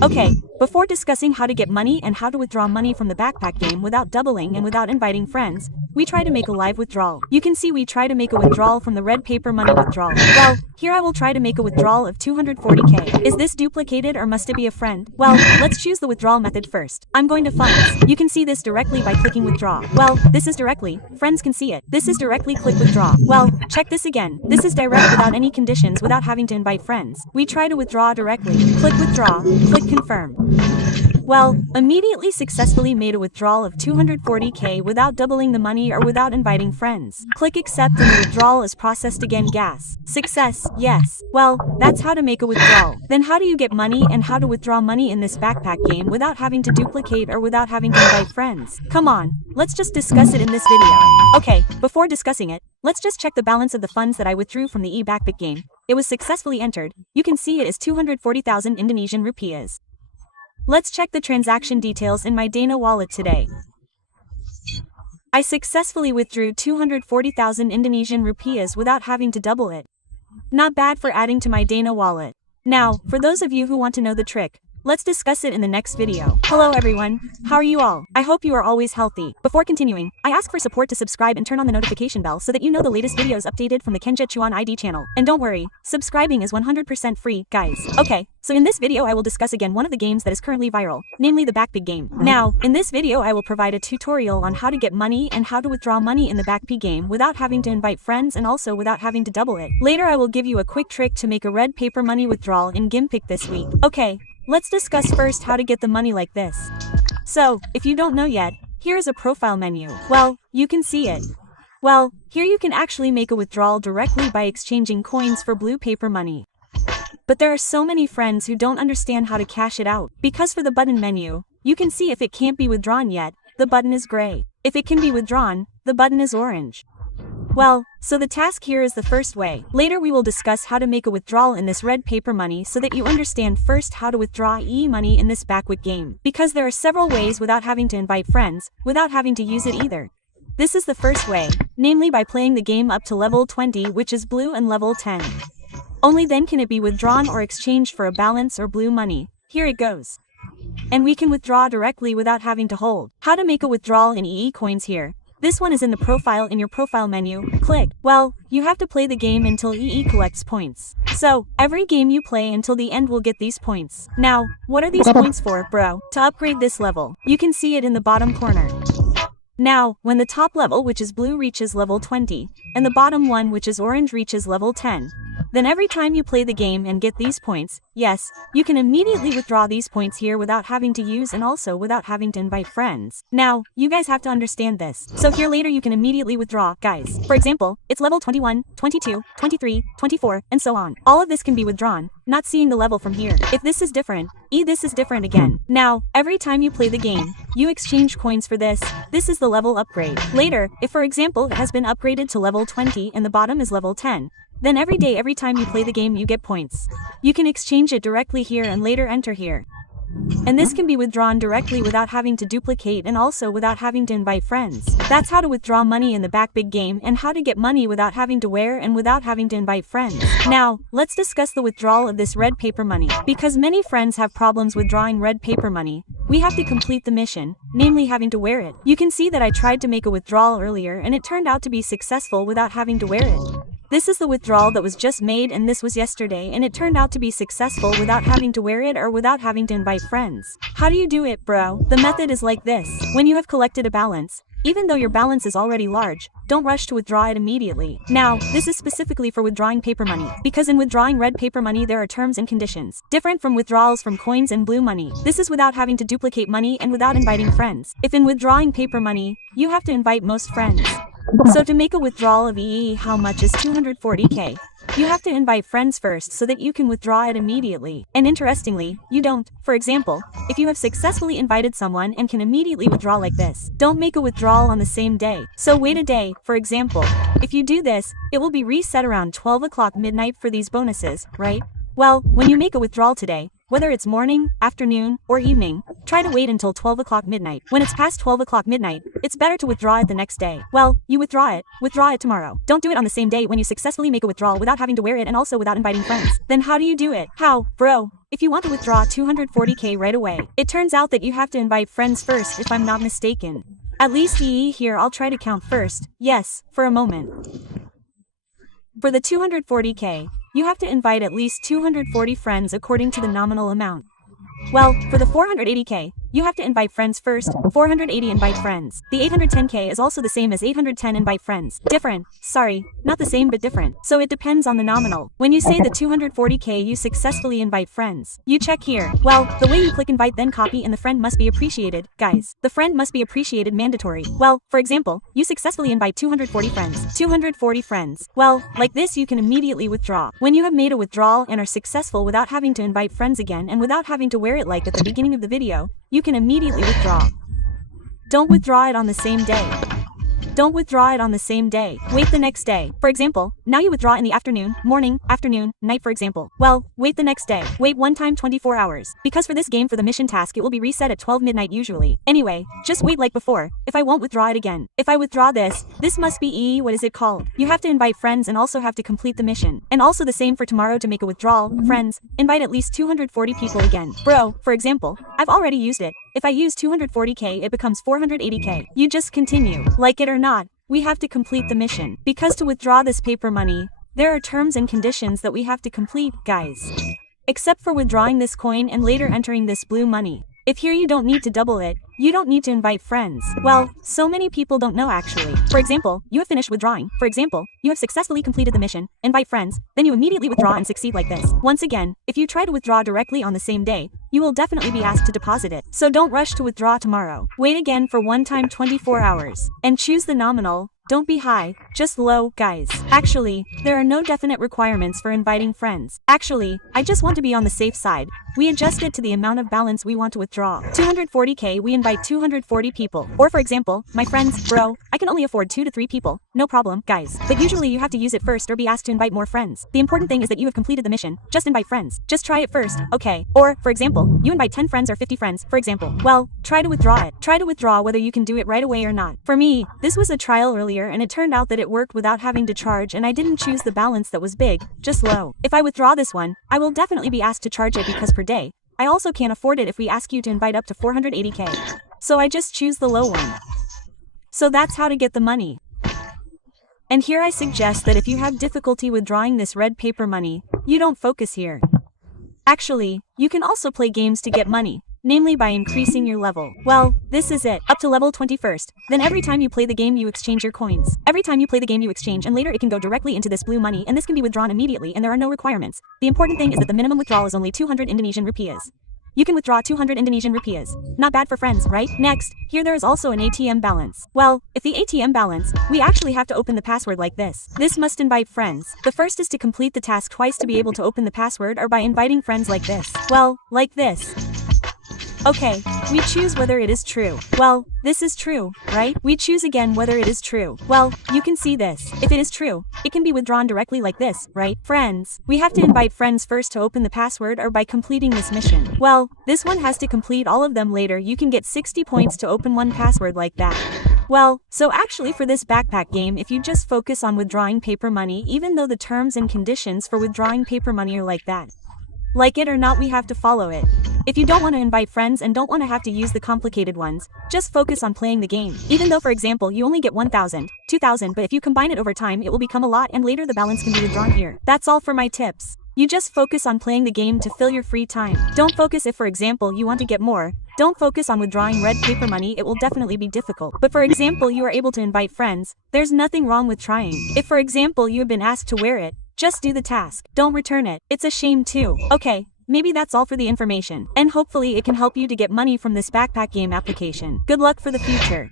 Okay, before discussing how to get money and how to withdraw money from the backpack game without doubling and without inviting friends, we try to make a live withdrawal. You can see we try to make a withdrawal from the red paper money withdrawal. Well, here I will try to make a withdrawal of 240k. Is this duplicated or must it be a friend? Well, let's choose the withdrawal method first. I'm going to funds. You can see this directly by clicking withdraw. Well, this is directly. Friends can see it. This is directly click withdraw. Well, check this again. This is direct without any conditions, without having to invite friends. We try to withdraw directly. Click withdraw. Click confirm. Well, immediately successfully made a withdrawal of 240k without doubling the money or without inviting friends. Click accept and the withdrawal is processed again. Gas. Success, yes. Well, that's how to make a withdrawal. Then how do you get money and how to withdraw money in this backpack game without having to duplicate or without having to invite friends? Come on, let's just discuss it in this video. Okay, before discussing it, let's just check the balance of the funds that I withdrew from the e-backpack game. It was successfully entered. You can see it is 240,000 Indonesian rupiahs. Let's check the transaction details in my Dana wallet today. I successfully withdrew 240,000 Indonesian rupiahs without having to double it. Not bad for adding to my Dana wallet. Now, for those of you who want to know the trick, let's discuss it in the next video. Hello everyone, how are you all? I hope you are always healthy. Before continuing, I ask for support to subscribe and turn on the notification bell so that you know the latest videos updated from the Kenja Chuan ID channel. And don't worry, subscribing is 100% free, guys. Okay, so in this video I will discuss again one of the games that is currently viral, namely the backpack game. Now, in this video I will provide a tutorial on how to get money and how to withdraw money in the backpack game without having to invite friends and also without having to double it. Later I will give you a quick trick to make a red paper money withdrawal in Game Penghasil this week. Okay. Let's discuss first how to get the money like this. So, if you don't know yet, here is a profile menu. Well, you can see it. Well, here you can actually make a withdrawal directly by exchanging coins for blue paper money. But there are so many friends who don't understand how to cash it out. Because for the button menu, you can see if it can't be withdrawn yet, the button is gray. If it can be withdrawn, the button is orange. Well, so the task here is the first way. Later we will discuss how to make a withdrawal in this red paper money so that you understand first how to withdraw money in this backpack game. Because there are several ways without having to invite friends, without having to use it either. This is the first way, namely by playing the game up to level 20, which is blue, and level 10. Only then can it be withdrawn or exchanged for a balance or blue money. Here it goes. And we can withdraw directly without having to hold. How to make a withdrawal in EE coins here. This one is in the profile. In your profile menu, click. Well, you have to play the game until EE collects points. So, every game you play until the end will get these points. Now, what are these points for, bro? To upgrade this level. You can see it in the bottom corner. Now, when the top level, which is blue, reaches level 20, and the bottom one, which is orange, reaches level 10, then every time you play the game and get these points, yes, you can immediately withdraw these points here without having to use and also without having to invite friends. Now, you guys have to understand this. So here later you can immediately withdraw, guys. For example, it's level 21, 22, 23, 24, and so on. All of this can be withdrawn, not seeing the level from here. If this is different, this is different again. Now, every time you play the game, you exchange coins for this. This is the level upgrade. Later, if for example it has been upgraded to level 20 and the bottom is level 10, then every day, every time you play the game, you get points. You can exchange it directly here and later enter here. And this can be withdrawn directly without having to duplicate and also without having to invite friends. That's how to withdraw money in the backpack game and how to get money without having to wear and without having to invite friends. Now, let's discuss the withdrawal of this red paper money. Because many friends have problems withdrawing red paper money, we have to complete the mission, namely having to wear it. You can see that I tried to make a withdrawal earlier and it turned out to be successful without having to wear it. This is the withdrawal that was just made and this was yesterday and it turned out to be successful without having to wear it or without having to invite friends. How do you do it, bro? The method is like this. When you have collected a balance, even though your balance is already large, don't rush to withdraw it immediately. Now, this is specifically for withdrawing paper money, because in withdrawing red paper money there are terms and conditions, different from withdrawals from coins and blue money. This is without having to duplicate money and without inviting friends. If in withdrawing paper money, you have to invite most friends. So to make a withdrawal of how much is 240k? You have to invite friends first so that you can withdraw it immediately. And interestingly, you don't. For example, if you have successfully invited someone and can immediately withdraw like this, don't make a withdrawal on the same day. So wait a day. For example, if you do this, it will be reset around 12 o'clock midnight for these bonuses, right? Well, when you make a withdrawal today, whether it's morning, afternoon, or evening, try to wait until 12 o'clock midnight. When it's past 12 o'clock midnight, it's better to withdraw it the next day. Well, you withdraw it tomorrow. Don't do it on the same day when you successfully make a withdrawal without having to wear it and also without inviting friends. Then how do you do it? How, bro? if you want to withdraw 240k right away, it turns out that you have to invite friends first if I'm not mistaken. At least here I'll try to count first, yes, for a moment. For the 240k, you have to invite at least 240 friends according to the nominal amount. Well, for the 480k, you have to invite friends first, 480 invite friends. The 810k is also the same as 810 invite friends. Different, sorry, not the same but different. So it depends on the nominal. When you say the 240k you successfully invite friends, you check here. Well, the way you click invite then copy and the friend must be appreciated, guys. The friend must be appreciated mandatory. Well, for example, you successfully invite 240 friends. 240 friends. Well, like this you can immediately withdraw. When you have made a withdrawal and are successful without having to invite friends again and without having to wear it like at the beginning of the video, you can immediately withdraw. Don't withdraw it on the same day. Don't withdraw it on the same day. Wait the next day. For example, now you withdraw in the afternoon, morning, afternoon, night for example. Well, wait the next day. Wait one time 24 hours. Because for this game for the mission task it will be reset at 12 midnight usually. Anyway, just wait like before. If I won't withdraw it again. If I withdraw this must be what is it called? You have to invite friends and also have to complete the mission. And also the same for tomorrow to make a withdrawal, friends, invite at least 240 people again. Bro, for example, I've already used it. If I use 240k it becomes 480k. You just continue. Like it or not, we have to complete the mission. Because to withdraw this paper money, there are terms and conditions that we have to complete, guys. Except for withdrawing this coin and later entering this blue money. If here you don't need to double it, you don't need to invite friends. Well, so many people don't know actually. For example, you have finished withdrawing. For example, you have successfully completed the mission, invite friends, then you immediately withdraw and succeed like this. Once again, if you try to withdraw directly on the same day, you will definitely be asked to deposit it. So don't rush to withdraw tomorrow. Wait again for one time 24 hours. And choose the nominal. Don't be high, just low, guys. Actually, there are no definite requirements for inviting friends. Actually, I just want to be on the safe side. We adjust it to the amount of balance we want to withdraw. 240k we invite 240 people. Or for example, my friends, bro, I can only afford 2 to 3 people. No problem, guys. But usually you have to use it first or be asked to invite more friends. The important thing is that you have completed the mission. Just invite friends. Just try it first, okay? Or, for example, you invite 10 friends or 50 friends, for example. Well, try to withdraw it. Try to withdraw whether you can do it right away or not. For me, this was a trial earlier and it turned out that it worked without having to charge and I didn't choose the balance that was big, just low. If I withdraw this one, I will definitely be asked to charge it because per day. I also can't afford it if we ask you to invite up to 480k. So I just choose the low one. So that's how to get the money. And here I suggest that if you have difficulty withdrawing this red paper money, you don't focus here. Actually, you can also play games to get money, namely by increasing your level. Well, this is it, up to level 21st. Then every time you play the game you exchange your coins. Every time you play the game you exchange and later it can go directly into this blue money and this can be withdrawn immediately and there are no requirements. The important thing is that the minimum withdrawal is only 200 Indonesian rupiahs. You can withdraw 200 Indonesian rupiahs. Not bad for friends, right? Next, here there is also an ATM balance. Well, if the ATM balance, we actually have to open the password like this. This must invite friends. The first is to complete the task twice to be able to open the password or by inviting friends like this. Well, like this. Okay, we choose whether it is true. Well, this is true, right? We choose again whether it is true. Well, you can see this. If it is true, it can be withdrawn directly like this, right? Friends. We have to invite friends first to open the password or by completing this mission. Well, this one has to complete all of them later. You can get 60 points to open one password like that. Well, so actually for this backpack game, if you just focus on withdrawing paper money, even though the terms and conditions for withdrawing paper money are like that. Like it or not, we have to follow it. If you don't want to invite friends and don't want to have to use the complicated ones, just focus on playing the game. Even though, for example, you only get 1,000, 2,000, but if you combine it over time, it will become a lot and later the balance can be withdrawn here. That's all for my tips. You just focus on playing the game to fill your free time. Don't focus if, for example, you want to get more. Don't focus on withdrawing red paper money, it will definitely be difficult. But for example, you are able to invite friends, there's nothing wrong with trying. If, for example, you have been asked to wear it, just do the task. Don't return it. It's a shame too. Okay. Maybe that's all for the information, and hopefully it can help you to get money from this backpack game application. Good luck for the future.